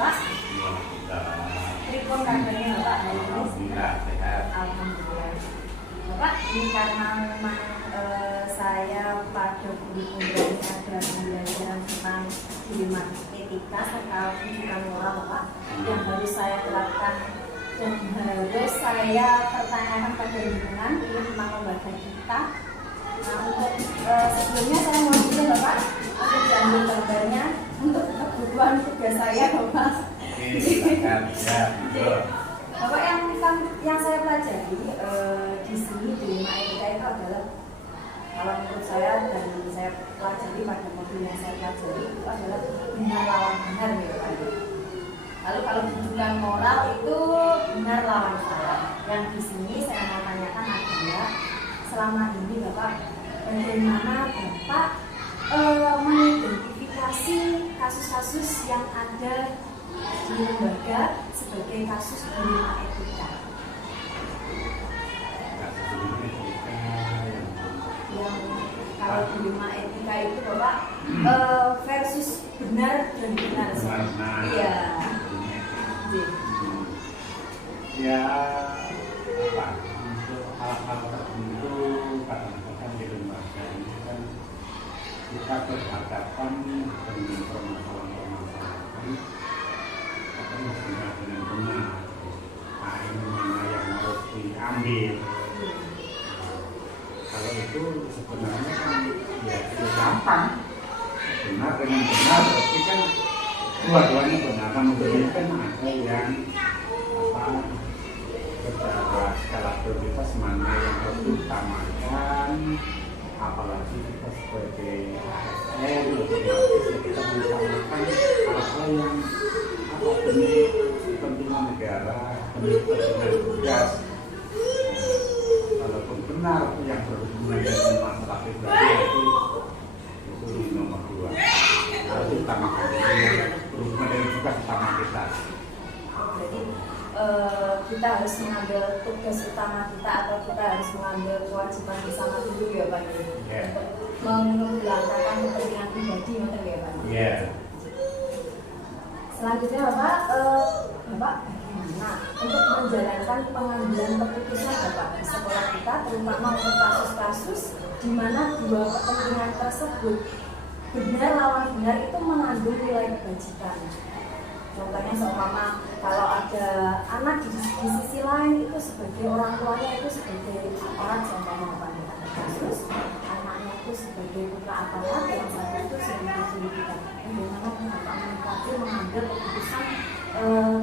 Bapak? Pripun kabarnya Bapak hari ini? Alhamdulillah sehat. Alhamdulillah. Bapak, ini karena memang saya pada guru ini ada pembelajaran tentang dilema etika serta pendidikan moral Bapak yang harus saya terapkan dan harus saya pertanyakan pada lingkungan ini tentang lembaga kita. Nah, untuk sebelumnya saya mau izin Bapak untuk diambil gambarnya untuk kebutuhan tugas saya Bapak. Silakan. Ya, betul. Bapak yang saya pelajari di sini dilema etika itu adalah kalau menurut saya dan saya pelajari pada modul yang saya pelajari itu adalah benar lawan benar ya Pak. Lalu kalau pendidikan moral itu benar lawan salah. Yang di sini saya mau tanyakan adalah selama ini Bapak bagaimana Bapak mengidentifikasi kasus-kasus yang ada di lembaga sebagai kasus dilema etika. Yang kalau dilema etika itu Bapak versus benar dan benar. Iya. Ya, apa? Untuk hal-hal tertentu kadang-kadang di lembaga ini kan kita berhadapan dengan permasalahan-permasalahan apa mestinya dengan benar. Nah, ini mana yang harus diambil. Kalau itu sebenarnya kan ya gampang. Benar dengan benar berarti kan dua-duanya benar. Namun kan ada yang secara skala prioritas mana yang harus diutamakan, apalagi kita sebagai ASN otomatis kita mengutamakan hal-hal yang demi kepentingan negara, demi kepentingan tugas. Walaupun benar yang berhubungan dengan masalah pribadi itu nomor 2. Harus diutamakan berhubungan dengan tugas utama kita. Jadi kita harus mengambil tugas utama kita atau kita harus mengambil kewajiban bersama dulu ya Pak. Yeah. Menggelantarakan kepentingan pribadi betul ya Pak. Yeah. Selanjutnya Bapak bagaimana untuk menjalankan pengambilan keputusan Bapak di sekolah kita terutama untuk kasus-kasus di mana dua kepentingan tersebut benar lawan benar itu mengandung nilai kebajikan. Contohnya seumpama kalau ada anak di sisi lain itu sebagai orang tuanya itu sebagai aparat seumpama ada kasus anaknya itu sebagai putra aparat yang satu itu sebagai pendidikan. Bagaimana Bapak menyikapi mengambil keputusan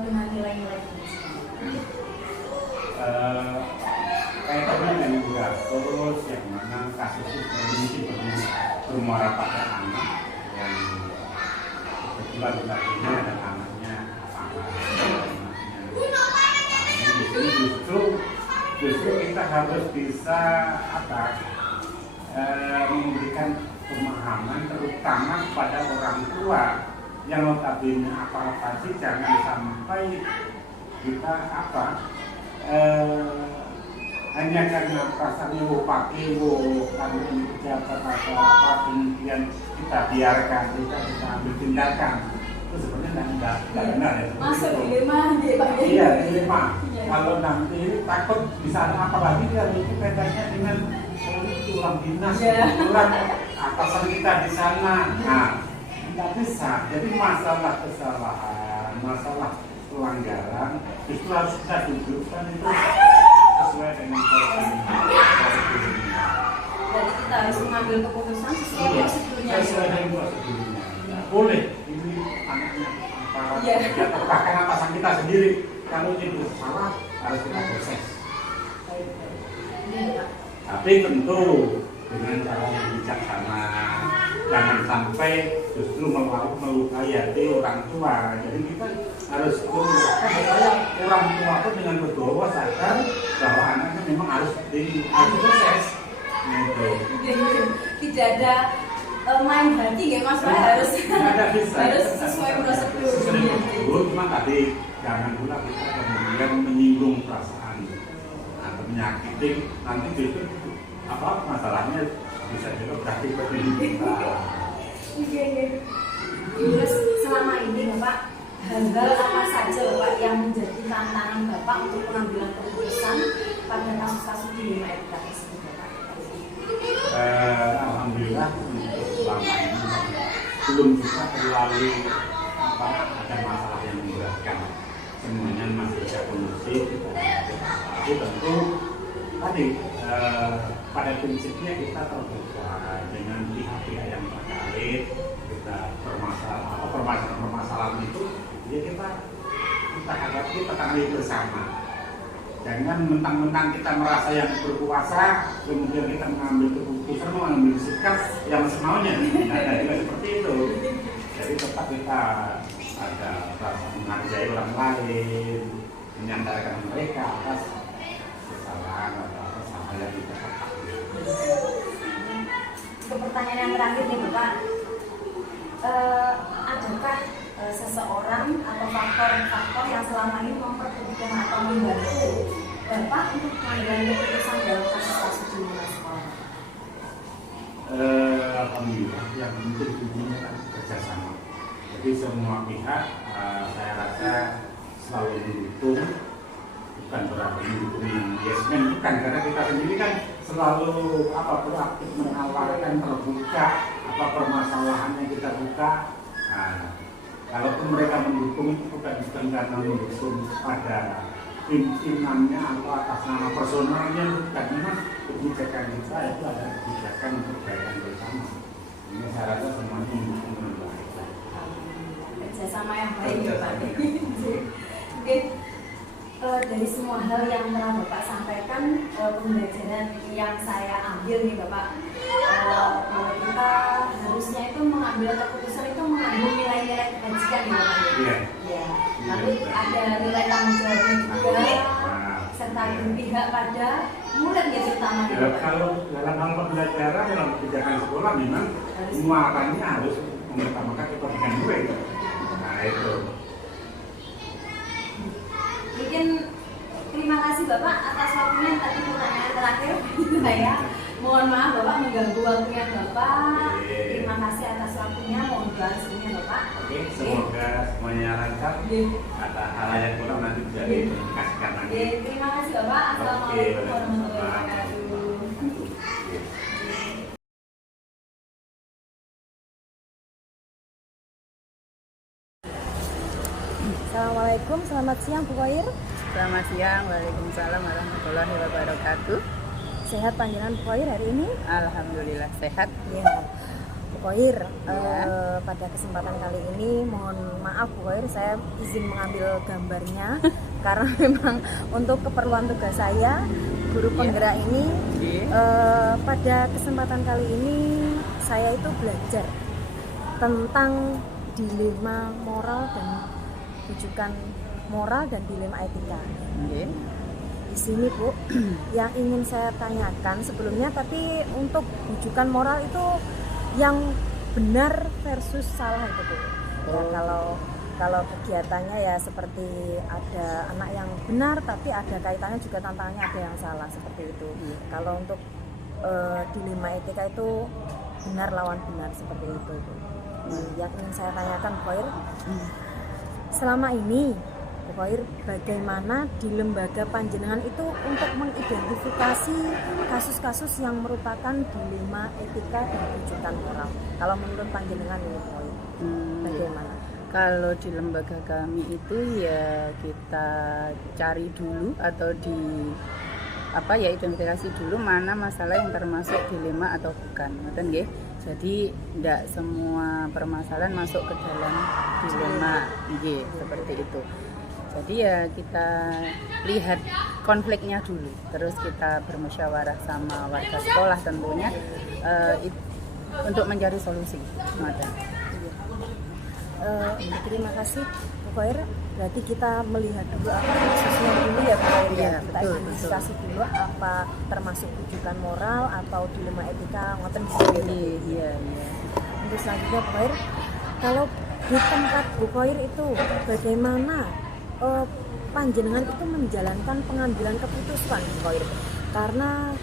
dengan nilai-nilai kebajikan? Kaitannya dengan juga terus yang mana kasus itu bermuara pada anak yang kebetulan tadinya ada anaknya justru kita harus bisa memberikan pemahaman terutama kepada orang tua yang notabene apa sih jangan sampai kita hanya karena perasaan pakai karena ini pejabat atau apa kemudian kita biarkan kita ambil tindakan itu sebenarnya tidak benar ya. Masuk dilema dia Pak. Iya dilema. Kalau nanti takut bisa ada apa lagi kalau itu kaitannya dengan tulang dinas, tulang atasan kita di sana. Nah, tidak bisa. Jadi masalah kesalahan, masalah pelanggaran justru harus kita dudukkan itu sesuai dengan prosedurnya. Jadi kita harus mengambil keputusan sesuai prosedurnya. Sesuai dengan prosedurnya. Boleh ini anaknya atau bahkan atasan kita sendiri kalau itu salah harus kita proses. Tapi tentu dengan cara yang bijaksana, jangan sampai justru melukai hati orang tua. Jadi kita harus menunjukkan supaya orang tua itu dengan legowo sadar bahwa anaknya memang harus diproses. Tidak ada main hati ya Mas, harus sesuai prosedur. Cuma tadi jangan pula kita kemudian menyinggung perasaan atau menyakiti, nanti justru masalahnya bisa juga berakhir seperti kita. Terus selama ini Bapak hal-hal apa saja Bapak yang menjadi tantangan Bapak untuk pengambilan keputusan pada kasus-kasus dilema etika tersebut Bapak? Alhamdulillah untuk selama ini belum juga terlalu ada masalah yang memberatkan, semuanya masih bisa kondusif. Tapi tentu tadi pada prinsipnya kita terbuka dengan pihak-pihak yang terkait, kita permasalahan itu ya kita hadapi, kita tangani bersama. Jangan mentang-mentang kita merasa yang berkuasa, kemudian kita mengambil keputusan, mengambil sikap yang semaunya. Nah, juga seperti itu. Jadi tetap kita ada rasa menghargai orang lain, menyandarkan mereka atas kesalahan atau atas hal yang kita lakukan. Untuk pertanyaan yang terakhir nih Bapak, adakah seseorang atau faktor-faktor yang selama ini memperhatikan atau membantu Bapak untuk mengambil keputusan dalam kasus-kasus di sekolah? Alhamdulillah, yang penting intinya kan kerjasama. Jadi semua pihak saya rasa selalu mendukung, bukan berarti mendukung yang yes man, bukan, karena kita sendiri kan selalu proaktif menawarkan, terbuka apa permasalahan yang kita buka. Kalaupun mereka mendukung itu bukan karena mendukung pada pimpinannya atau atas nama personalnya, bukan, memang kebijakan kita itu adalah kebijakan untuk kebaikan bersama. Ini saya rasa semuanya mendukung dengan baik. Kerjasama yang baik ya Pak. Oke, dari semua hal yang telah Bapak sampaikan, pembelajaran yang saya ambil nih Bapak, bahwa kita harusnya itu mengambil keputusan itu mengandung nilai-nilai kebajikan ya Bapak. Iya. Ya, tapi ada nilai tanggung jawabnya juga, serta berpihak pada murid ya terutama. Ya, kalau dalam hal pembelajaran dalam kebijakan sekolah memang muatannya harus mengutamakan kepentingan murid. Nah itu. Mungkin terima kasih Bapak atas waktunya. Tadi pertanyaan terakhir saya mohon maaf Bapak mengganggu waktunya Bapak. Terima kasih atas waktunya, mohon doa restunya Bapak. Oke, semoga semuanya lancar. Ada hal yang kurang nanti bisa dikasihkan lagi. Terima kasih Bapak. Assalamualaikum warahmatullahi wabarakatuh. Assalamualaikum, selamat siang Bu Khair. Selamat siang, waalaikumsalam warahmatullahi wabarakatuh. Sehat panjenengan Bu Khair hari ini? Alhamdulillah sehat. Ya, Bu Khair, pada kesempatan kali ini mohon maaf Bu Khair, saya izin mengambil gambarnya karena memang untuk keperluan tugas saya, guru penggerak ini. Pada kesempatan kali ini saya itu belajar tentang dilema moral dan rujukan moral dan dilema etika. Di sini Bu, yang ingin saya tanyakan sebelumnya, tapi untuk rujukan moral itu yang benar versus salah itu Bu. Ya, kalau kegiatannya ya seperti ada anak yang benar, tapi ada kaitannya juga tantangannya ada yang salah seperti itu. Kalau untuk dilema etika itu benar lawan benar seperti itu Bu. Yang ingin saya tanyakan Bu Khair, selama ini Bu Khair, bagaimana di lembaga panjenengan itu untuk mengidentifikasi kasus-kasus yang merupakan dilema etika dan rujukan moral? Kalau menurut panjenengan ini Bu Khair, bagaimana? Kalau di lembaga kami itu ya kita cari dulu atau identifikasi dulu mana masalah yang termasuk dilema atau bukan. Betul nggih? Jadi tidak semua permasalahan masuk ke dalam dilema seperti itu. Jadi ya kita lihat konfliknya dulu, terus kita bermusyawarah sama warga sekolah tentunya untuk mencari solusi. Terima kasih Bu Khair. Berarti kita melihat dulu apa kasusnya dulu ya Bu Khair. Ya, kita identifikasi dulu apa termasuk rujukan moral atau dilema etika ngoten ini. Iya. Untuk selanjutnya Bu Khair, kalau di tempat Bu Khair itu bagaimana panjenengan itu menjalankan pengambilan keputusan Bu Khair? Karena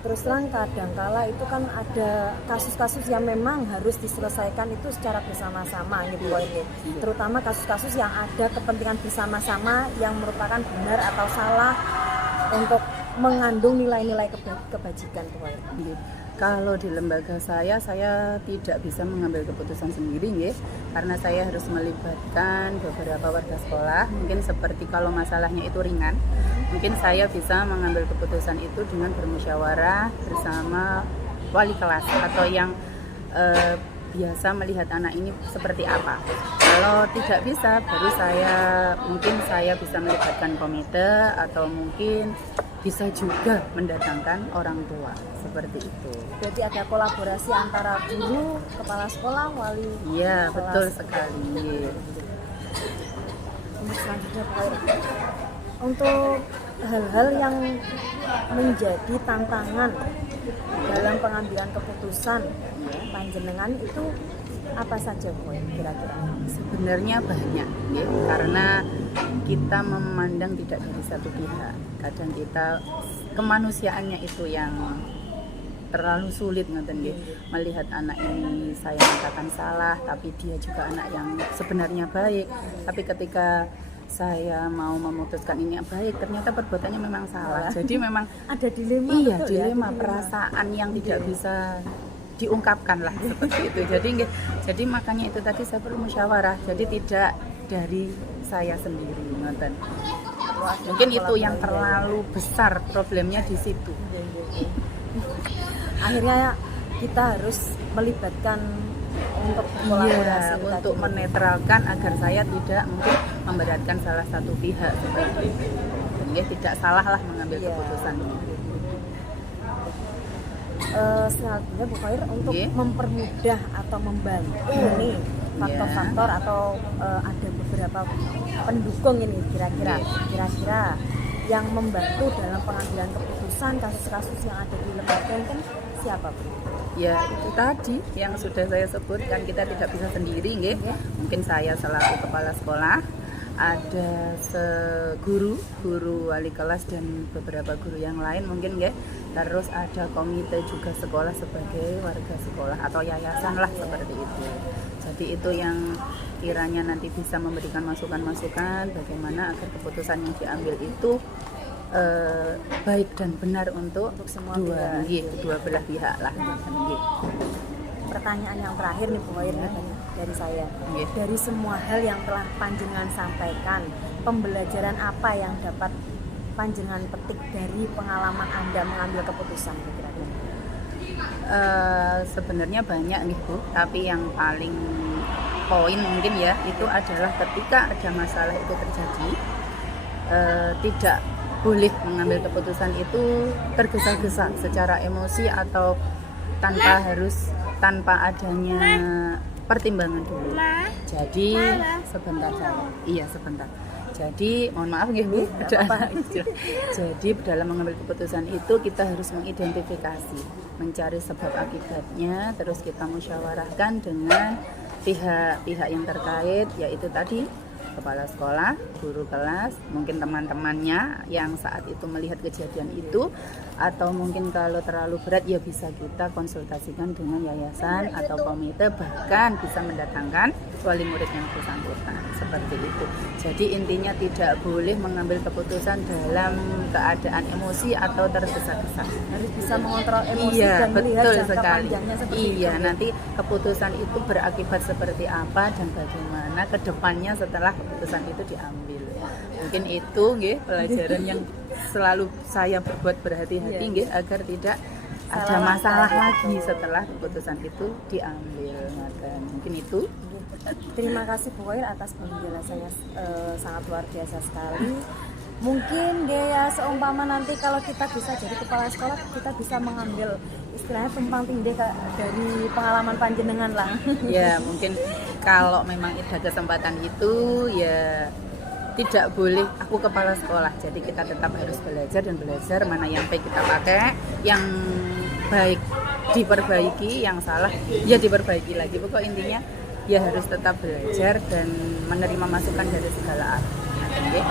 terus terang kadangkala itu kan ada kasus-kasus yang memang harus diselesaikan itu secara bersama-sama gitu poinnya. Terutama kasus-kasus yang ada kepentingan bersama-sama yang merupakan benar atau salah untuk mengandung nilai-nilai kebajikan poinnya. Kalau di lembaga saya tidak bisa mengambil keputusan sendiri ya, karena saya harus melibatkan beberapa warga sekolah. Mungkin seperti kalau masalahnya itu ringan, mungkin saya bisa mengambil keputusan itu dengan bermusyawarah bersama wali kelas atau yang biasa melihat anak ini seperti apa. Kalau tidak bisa, baru mungkin saya bisa melibatkan komite atau mungkin bisa juga mendatangkan orang tua, seperti itu. Berarti ada kolaborasi antara guru, kepala sekolah, wali. Iya, kelas. betul sekali. Untuk selanjutnya untuk hal-hal yang menjadi tantangan dalam pengambilan keputusan panjenengan itu apa saja Boy kira-kira? Sebenarnya banyak ya, karena kita memandang tidak dari satu pihak. Kadang kita kemanusiaannya itu yang terlalu sulit ngoten nggih. Melihat anak ini saya katakan salah, tapi dia juga anak yang sebenarnya baik. Tapi ketika saya mau memutuskan ini baik, ternyata perbuatannya memang salah. Jadi memang ada dilema. Iya, betul, dilema ya? Perasaan yang tidak bisa diungkapkan lah seperti itu. Jadi makanya itu tadi saya perlu musyawarah. Jadi tidak dari saya sendiri, ngoten. Mungkin itu yang terlalu besar problemnya di situ. Akhirnya kita harus melibatkan untuk kolaborasi untuk menetralkan agar saya tidak mungkin memberatkan salah satu pihak seperti itu. Jadi tidak salah lah mengambil keputusan. Selanjutnya Bu Khair untuk mempermudah atau membantu nih faktor-faktor atau ada beberapa pendukung ini kira-kira yang membantu dalam pengambilan keputusan kasus-kasus yang ada di lembaga ini kan siapa Bu? Ya itu tadi yang sudah saya sebutkan, kita tidak bisa sendiri nggih. Mungkin saya selaku kepala sekolah, ada guru wali kelas dan beberapa guru yang lain mungkin nggih. Terus ada komite juga sekolah sebagai warga sekolah atau yayasan lah seperti itu. Jadi itu yang kiranya nanti bisa memberikan masukan-masukan bagaimana agar keputusan yang diambil itu baik dan benar untuk semua kedua belah pihak lah. Pertanyaan yang terakhir nih Bu Khair dari saya. Dari semua hal yang telah panjenengan sampaikan, pembelajaran apa yang dapat panjenengan petik dari pengalaman Anda mengambil keputusan kira-kira? Sebenarnya banyak nih Bu, tapi yang paling poin mungkin ya itu adalah ketika ada masalah itu terjadi, tidak boleh mengambil keputusan itu tergesa-gesa secara emosi atau tanpa adanya pertimbangan dulu. Jadi sebentar. Jadi mohon maaf nggih Bu. Jadi dalam mengambil keputusan itu kita harus mengidentifikasi, mencari sebab akibatnya, terus kita musyawarahkan dengan pihak-pihak yang terkait, yaitu tadi kepala sekolah, guru kelas, mungkin teman-temannya yang saat itu melihat kejadian itu, atau mungkin kalau terlalu berat ya bisa kita konsultasikan dengan yayasan atau komite, bahkan bisa mendatangkan wali murid yang bersangkutan seperti itu. Jadi intinya tidak boleh mengambil keputusan dalam keadaan emosi atau tergesa-gesa. Harus bisa mengontrol emosi dan melihat jangka panjangnya seperti itu. Nanti keputusan itu berakibat seperti apa dan bagaimana kedepannya setelah keputusan itu diambil. Mungkin itu nggih pelajaran yang selalu saya berbuat berhati-hati nggih agar tidak ada masalah lagi setelah keputusan itu diambil. Mungkin itu. Terima kasih Bu Khair atas penjelasannya, sangat luar biasa sekali. Mungkin ya seumpama nanti kalau kita bisa jadi kepala sekolah, kita bisa mengambil istilahnya tumpang tindih dari pengalaman panjenengan lah. Ya mungkin kalau memang ada kesempatan itu ya tidak boleh aku kepala sekolah, jadi kita tetap harus belajar mana yang baik kita pakai, yang baik diperbaiki, yang salah ya diperbaiki lagi. Pokok intinya ya harus tetap belajar dan menerima masukan dari segala arah. nggih.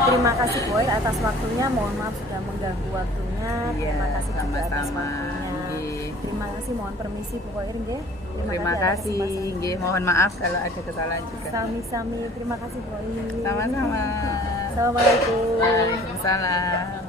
Terima kasih Boy atas waktunya. Mohon maaf sudah mengganggu waktunya. Iya, Terima kasih juga atas sama-sama. waktunya. Nggih. Terima kasih, mohon permisi Bu Koir nggih. Terima atas kasih, kesempatan. nggih. Mohon maaf kalau ada kesalahan juga. Sami-sami. Terima kasih Bu Koir. Sama-sama. Assalamualaikum. Waalaikumsalam.